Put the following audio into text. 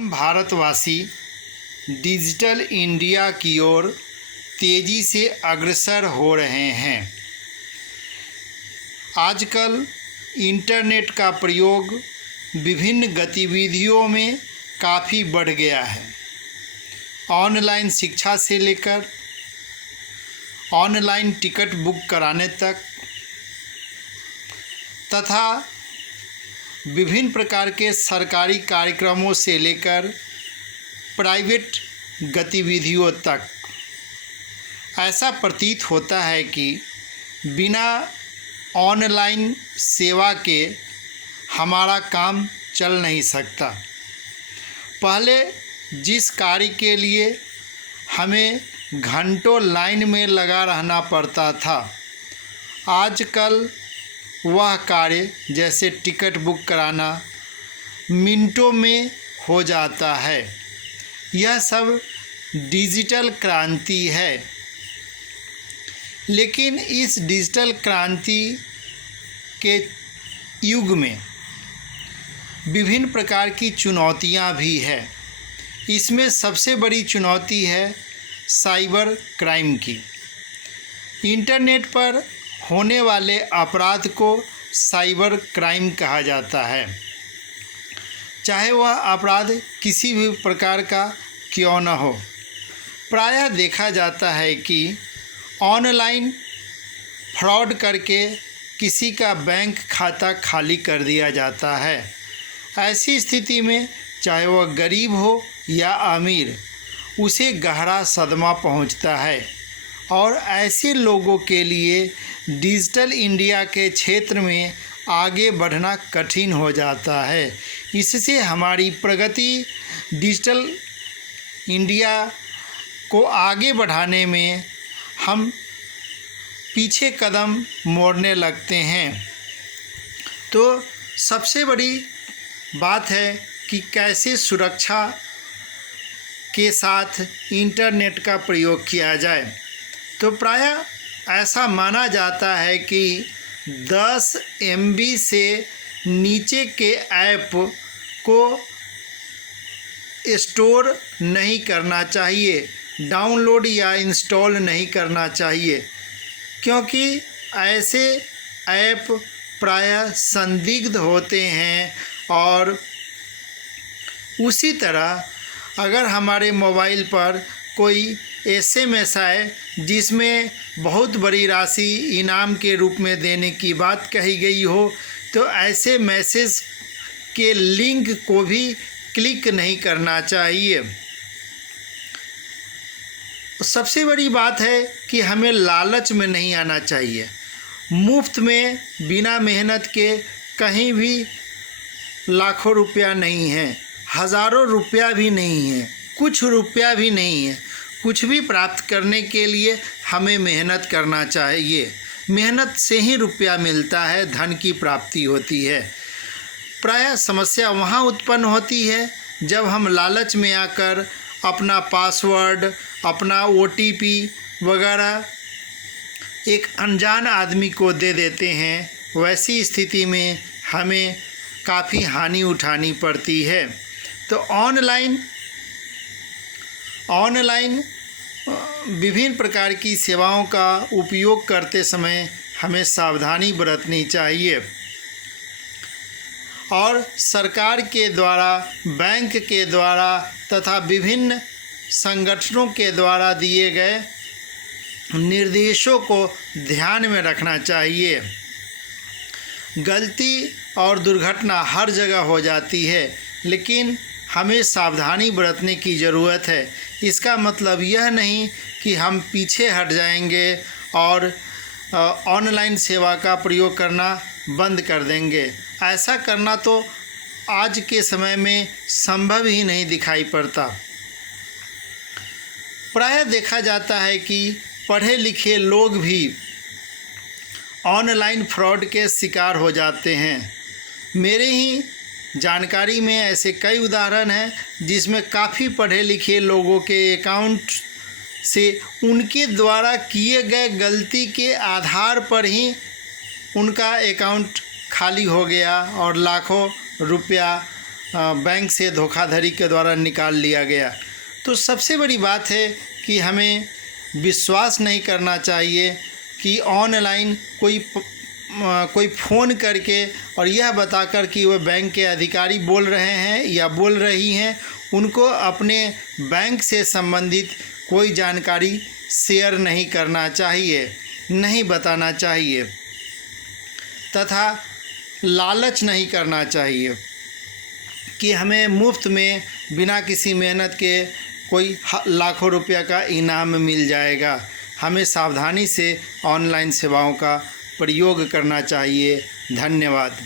भारतवासी digital India की ओर तेज़ी से अग्रसर हो रहे हैं। आजकल इंटरनेट का प्रयोग विभिन्न गतिविधियों में काफ़ी बढ़ गया है। ऑनलाइन शिक्षा से लेकर ऑनलाइन टिकट बुक कराने तक तथा विभिन्न प्रकार के सरकारी कार्यक्रमों से लेकर प्राइवेट गतिविधियों तक ऐसा प्रतीत होता है कि बिना ऑनलाइन सेवा के हमारा काम चल नहीं सकता। पहले जिस कार्य के लिए हमें घंटों लाइन में लगा रहना पड़ता था, आजकल वह कार्य जैसे टिकट बुक कराना मिनटों में हो जाता है। यह सब डिजिटल क्रांति है। लेकिन इस डिजिटल क्रांति के युग में विभिन्न प्रकार की चुनौतियां भी है। इसमें सबसे बड़ी चुनौती है साइबर क्राइम की। इंटरनेट पर होने वाले अपराध को साइबर क्राइम कहा जाता है। चाहे वह अपराध किसी भी प्रकार का क्यों न हो। प्रायः देखा जाता है कि ऑनलाइन फ्रॉड करके किसी का बैंक खाता खाली कर दिया जाता है। ऐसी स्थिति में चाहे वह गरीब हो या अमीर, उसे गहरा सदमा पहुंचता है और ऐसे लोगों के लिए डिजिटल इंडिया के क्षेत्र में आगे बढ़ना कठिन हो जाता है। इससे हमारी प्रगति डिजिटल इंडिया को आगे बढ़ाने में हम पीछे कदम मोड़ने लगते हैं। तो सबसे बड़ी बात है कि कैसे सुरक्षा के साथ इंटरनेट का प्रयोग किया जाए। तो प्रायः ऐसा माना जाता है कि 10 MB से नीचे के ऐप को स्टोर नहीं करना चाहिए, डाउनलोड या इंस्टॉल नहीं करना चाहिए, क्योंकि ऐसे ऐप प्रायः संदिग्ध होते हैं। और उसी तरह अगर हमारे मोबाइल पर कोई SMS आए जिसमें बहुत बड़ी राशि इनाम के रूप में देने की बात कही गई हो, तो ऐसे मैसेज के लिंक को भी क्लिक नहीं करना चाहिए। सबसे बड़ी बात है कि हमें लालच में नहीं आना चाहिए। मुफ्त में बिना मेहनत के कहीं भी लाखों रुपया नहीं है, हज़ारों रुपया भी नहीं है, कुछ रुपया भी नहीं है। कुछ भी प्राप्त करने के लिए हमें मेहनत करना चाहिए। मेहनत से ही रुपया मिलता है, धन की प्राप्ति होती है। प्रायः समस्या वहाँ उत्पन्न होती है जब हम लालच में आकर अपना पासवर्ड, अपना OTP वगैरह एक अनजान आदमी को दे देते हैं। वैसी स्थिति में हमें काफ़ी हानि उठानी पड़ती है। तो ऑनलाइन विभिन्न प्रकार की सेवाओं का उपयोग करते समय हमें सावधानी बरतनी चाहिए। और सरकार के द्वारा, बैंक के द्वारा तथा विभिन्न संगठनों के द्वारा दिए गए निर्देशों को ध्यान में रखना चाहिए। गलती और दुर्घटना हर जगह हो जाती है, लेकिन हमें सावधानी बरतने की ज़रूरत है। इसका मतलब यह नहीं कि हम पीछे हट जाएंगे और ऑनलाइन सेवा का प्रयोग करना बंद कर देंगे। ऐसा करना तो आज के समय में संभव ही नहीं दिखाई पड़ता। प्रायः देखा जाता है कि पढ़े लिखे लोग भी ऑनलाइन फ्रॉड के शिकार हो जाते हैं। मेरे ही जानकारी में ऐसे कई उदाहरण हैं जिसमें काफ़ी पढ़े लिखे लोगों के अकाउंट से उनके द्वारा किए गए गलती के आधार पर ही उनका अकाउंट खाली हो गया और लाखों रुपया बैंक से धोखाधड़ी के द्वारा निकाल लिया गया। तो सबसे बड़ी बात है कि हमें विश्वास नहीं करना चाहिए कि ऑनलाइन कोई फ़ोन करके और यह बताकर कि वह बैंक के अधिकारी बोल रहे हैं या बोल रही हैं, उनको अपने बैंक से संबंधित कोई जानकारी शेयर नहीं करना चाहिए, नहीं बताना चाहिए तथा लालच नहीं करना चाहिए कि हमें मुफ्त में बिना किसी मेहनत के कोई लाखों रुपया का इनाम मिल जाएगा। हमें सावधानी से ऑनलाइन सेवाओं का प्रयोग करना चाहिए। धन्यवाद।